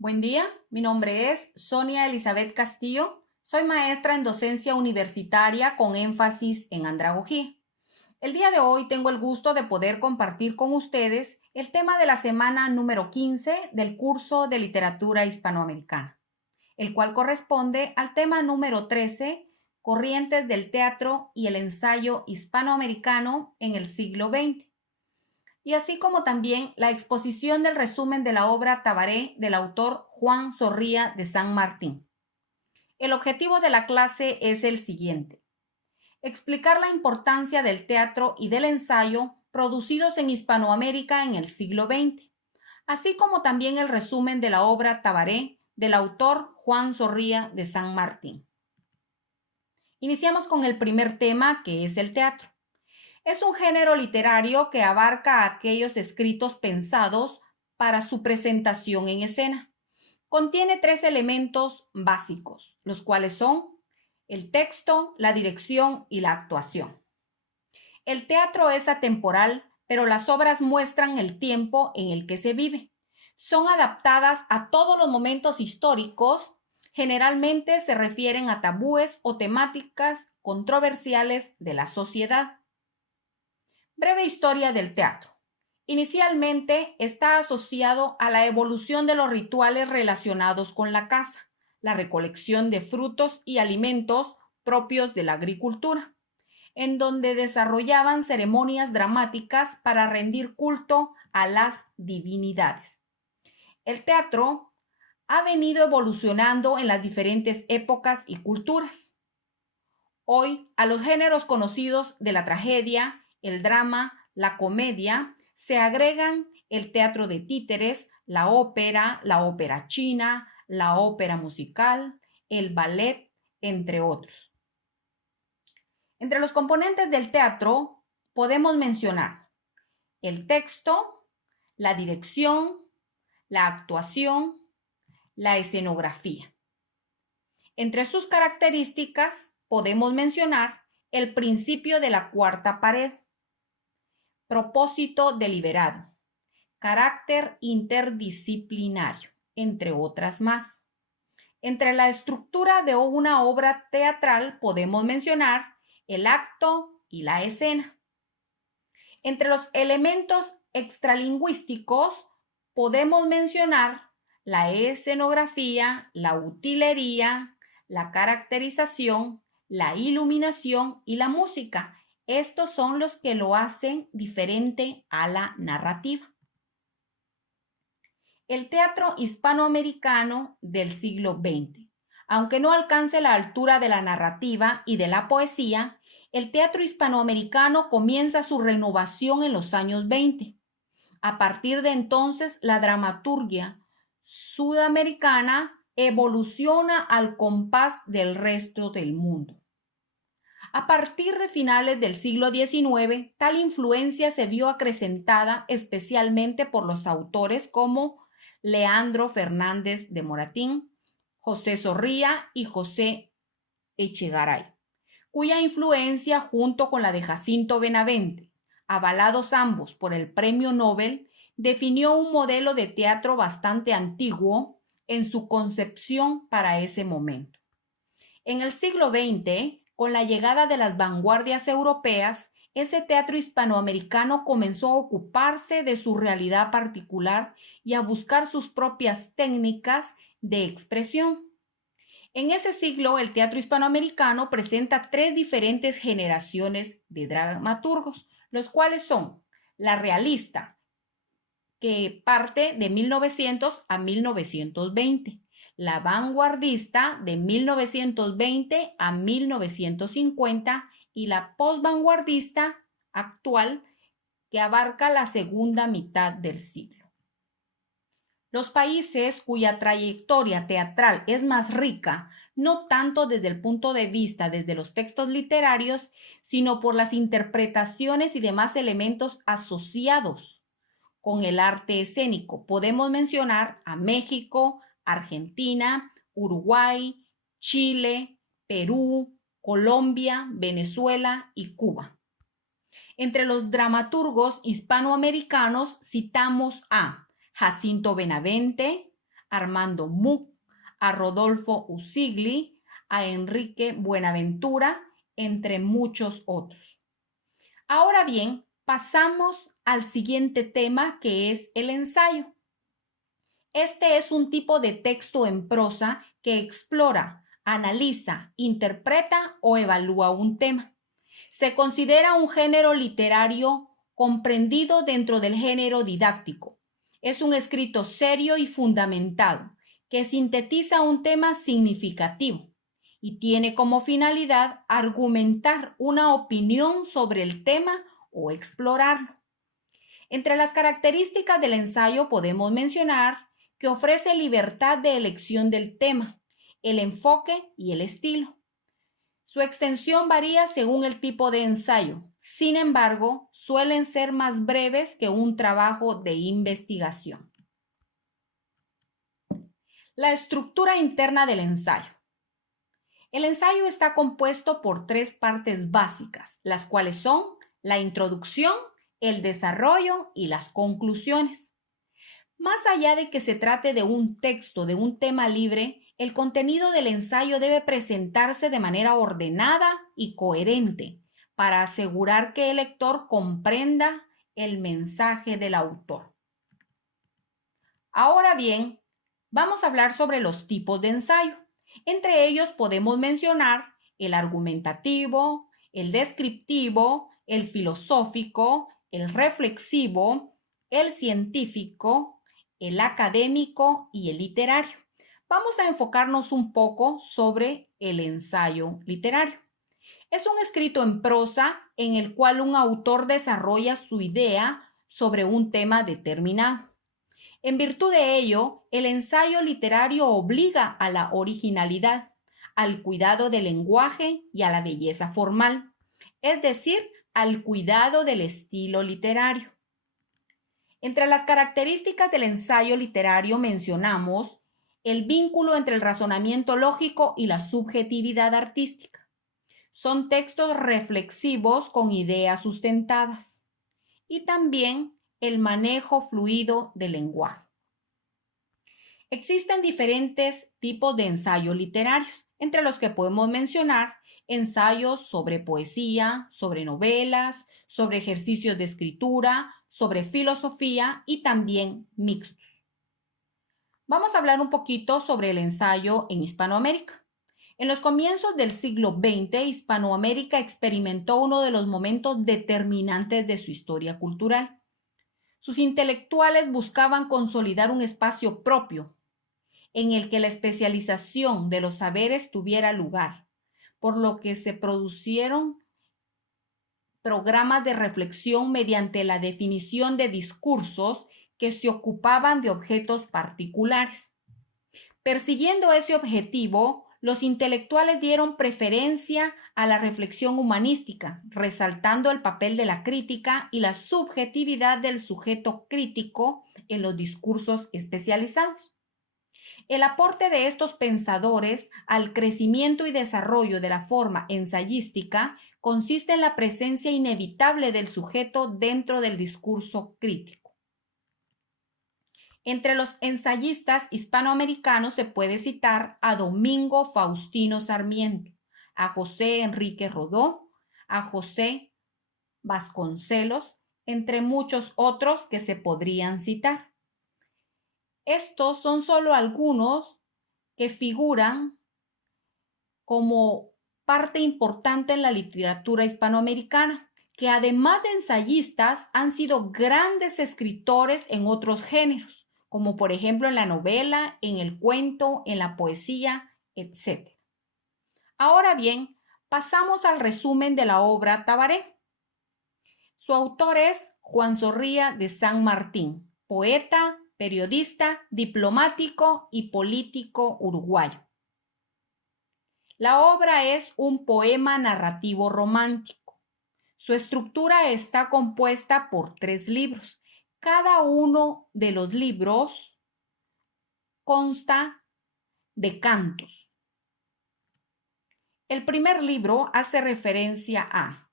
Buen día, mi nombre es Sonia Elizabeth Castillo. Soy maestra en docencia universitaria con énfasis en andragogía. El día de hoy tengo el gusto de poder compartir con ustedes el tema de la semana número 15 del curso de literatura hispanoamericana, el cual corresponde al tema número 13, corrientes del teatro y el ensayo hispanoamericano en el siglo XX, y así como también la exposición del resumen de la obra Tabaré del autor Juan Zorrilla de San Martín. El objetivo de la clase es el siguiente: explicar la importancia del teatro y del ensayo producidos en Hispanoamérica en el siglo XX, así como también el resumen de la obra Tabaré del autor Juan Zorrilla de San Martín. Iniciamos con el primer tema, que es el teatro. Es un género literario que abarca aquellos escritos pensados para su presentación en escena. Contiene tres elementos básicos, los cuales son el texto, la dirección y la actuación. El teatro es atemporal, pero las obras muestran el tiempo en el que se vive. Son adaptadas a todos los momentos históricos. Generalmente se refieren a tabúes o temáticas controversiales de la sociedad. Breve historia del teatro. Inicialmente está asociado a la evolución de los rituales relacionados con la caza, la recolección de frutos y alimentos propios de la agricultura, en donde desarrollaban ceremonias dramáticas para rendir culto a las divinidades. El teatro ha venido evolucionando en las diferentes épocas y culturas. Hoy, a los géneros conocidos de la tragedia, el drama, la comedia, se agregan el teatro de títeres, la ópera china, la ópera musical, el ballet, entre otros. Entre los componentes del teatro podemos mencionar el texto, la dirección, la actuación, la escenografía. Entre sus características podemos mencionar el principio de la cuarta pared, propósito deliberado, carácter interdisciplinario, entre otras más. Entre la estructura de una obra teatral podemos mencionar el acto y la escena. Entre los elementos extralingüísticos podemos mencionar la escenografía, la utilería, la caracterización, la iluminación y la música. Estos son los que lo hacen diferente a la narrativa. El teatro hispanoamericano del siglo XX. Aunque no alcance la altura de la narrativa y de la poesía, el teatro hispanoamericano comienza su renovación en los años 20. A partir de entonces, la dramaturgia sudamericana evoluciona al compás del resto del mundo. A partir de finales del siglo XIX, tal influencia se vio acrecentada especialmente por los autores como Leandro Fernández de Moratín, José Zorrilla y José Echegaray, cuya influencia, junto con la de Jacinto Benavente, avalados ambos por el Premio Nobel, definió un modelo de teatro bastante antiguo en su concepción para ese momento. En el siglo XX, con la llegada de las vanguardias europeas, ese teatro hispanoamericano comenzó a ocuparse de su realidad particular y a buscar sus propias técnicas de expresión. En ese siglo, el teatro hispanoamericano presenta tres diferentes generaciones de dramaturgos, los cuales son la realista, que parte de 1900 a 1920, la vanguardista de 1920 a 1950 y la postvanguardista actual, que abarca la segunda mitad del siglo. Los países cuya trayectoria teatral es más rica, no tanto desde el punto de vista desde los textos literarios, sino por las interpretaciones y demás elementos asociados con el arte escénico. Podemos mencionar a México, Argentina, Uruguay, Chile, Perú, Colombia, Venezuela y Cuba. Entre los dramaturgos hispanoamericanos citamos a Jacinto Benavente, Armando Muck, a Rodolfo Usigli, a Enrique Buenaventura, entre muchos otros. Ahora bien, pasamos al siguiente tema, que es el ensayo. Este es un tipo de texto en prosa que explora, analiza, interpreta o evalúa un tema. Se considera un género literario comprendido dentro del género didáctico. Es un escrito serio y fundamentado que sintetiza un tema significativo y tiene como finalidad argumentar una opinión sobre el tema o explorarlo. Entre las características del ensayo podemos mencionar que ofrece libertad de elección del tema, el enfoque y el estilo. Su extensión varía según el tipo de ensayo. Sin embargo, suelen ser más breves que un trabajo de investigación. La estructura interna del ensayo. El ensayo está compuesto por 3 partes básicas, las cuales son la introducción, el desarrollo y las conclusiones. Más allá de que se trate de un texto, de un tema libre, el contenido del ensayo debe presentarse de manera ordenada y coherente para asegurar que el lector comprenda el mensaje del autor. Ahora bien, vamos a hablar sobre los tipos de ensayo. Entre ellos podemos mencionar el argumentativo, el descriptivo, el filosófico, el reflexivo, el científico, el académico y el literario. Vamos a enfocarnos un poco sobre el ensayo literario. Es un escrito en prosa en el cual un autor desarrolla su idea sobre un tema determinado. En virtud de ello, el ensayo literario obliga a la originalidad, al cuidado del lenguaje y a la belleza formal, es decir, al cuidado del estilo literario. Entre las características del ensayo literario mencionamos el vínculo entre el razonamiento lógico y la subjetividad artística. Son textos reflexivos con ideas sustentadas y también el manejo fluido del lenguaje. Existen diferentes tipos de ensayos literarios, entre los que podemos mencionar ensayos sobre poesía, sobre novelas, sobre ejercicios de escritura, sobre filosofía y también mixtos. Vamos a hablar un poquito sobre el ensayo en Hispanoamérica. En los comienzos del siglo XX, Hispanoamérica experimentó uno de los momentos determinantes de su historia cultural. Sus intelectuales buscaban consolidar un espacio propio en el que la especialización de los saberes tuviera lugar, por lo que se produjeron programas de reflexión mediante la definición de discursos que se ocupaban de objetos particulares. Persiguiendo ese objetivo, los intelectuales dieron preferencia a la reflexión humanística, resaltando el papel de la crítica y la subjetividad del sujeto crítico en los discursos especializados. El aporte de estos pensadores al crecimiento y desarrollo de la forma ensayística consiste en la presencia inevitable del sujeto dentro del discurso crítico. Entre los ensayistas hispanoamericanos se puede citar a Domingo Faustino Sarmiento, a José Enrique Rodó, a José Vasconcelos, entre muchos otros que se podrían citar. Estos son solo algunos que figuran como parte importante en la literatura hispanoamericana, que además de ensayistas han sido grandes escritores en otros géneros, como por ejemplo en la novela, en el cuento, en la poesía, etc. Ahora bien, pasamos al resumen de la obra Tabaré. Su autor es Juan Zorrilla de San Martín, poeta, periodista, diplomático y político uruguayo. La obra es un poema narrativo romántico. Su estructura está compuesta por 3 libros. Cada uno de los libros consta de cantos. El primer libro hace referencia a: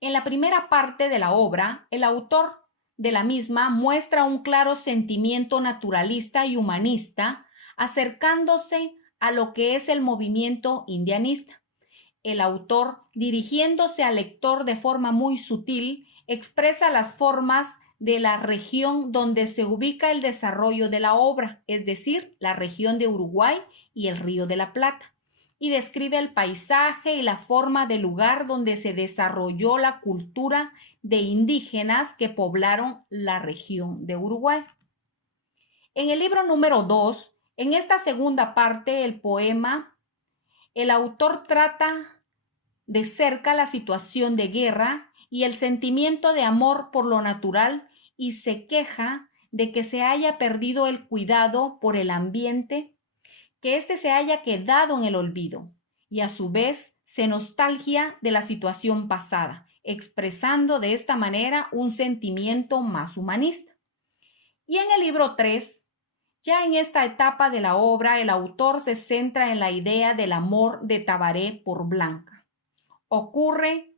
en la primera parte de la obra, el autor de la misma muestra un claro sentimiento naturalista y humanista, acercándose a lo que es el movimiento indianista. El autor, dirigiéndose al lector de forma muy sutil, expresa las formas de la región donde se ubica el desarrollo de la obra, es decir, la región de Uruguay y el Río de la Plata, y describe el paisaje y la forma del lugar donde se desarrolló la cultura de indígenas que poblaron la región de Uruguay. En el libro número 2, en esta segunda parte del poema, el autor trata de cerca la situación de guerra y el sentimiento de amor por lo natural y se queja de que se haya perdido el cuidado por el ambiente, que éste se haya quedado en el olvido y a su vez se nostalgia de la situación pasada, expresando de esta manera un sentimiento más humanista. Y en el libro 3, ya en esta etapa de la obra, el autor se centra en la idea del amor de Tabaré por Blanca. Ocurre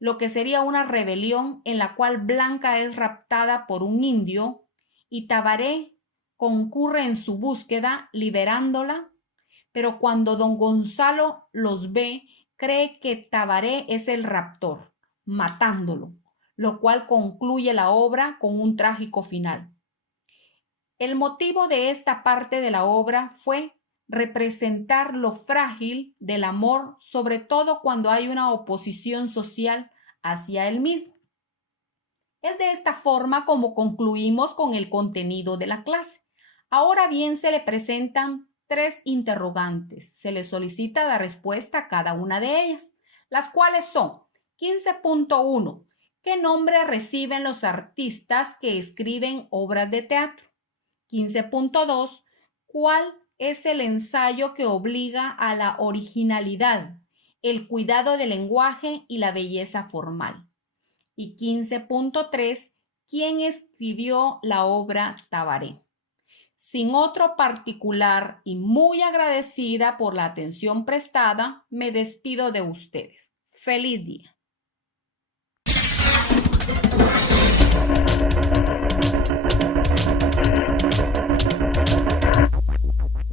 lo que sería una rebelión en la cual Blanca es raptada por un indio y Tabaré concurre en su búsqueda liberándola, pero cuando don Gonzalo los ve, cree que Tabaré es el raptor, matándolo, lo cual concluye la obra con un trágico final. El motivo de esta parte de la obra fue representar lo frágil del amor, sobre todo cuando hay una oposición social hacia él mismo. Es de esta forma como concluimos con el contenido de la clase. Ahora bien, se le presentan 3 interrogantes. Se le solicita la respuesta a cada una de ellas, las cuales son 15.1. ¿Qué nombre reciben los artistas que escriben obras de teatro? 15.2. ¿Cuál es el ensayo que obliga a la originalidad, el cuidado del lenguaje y la belleza formal? Y 15.3. ¿Quién escribió la obra Tabaré? Sin otro particular y muy agradecida por la atención prestada, me despido de ustedes. ¡Feliz día!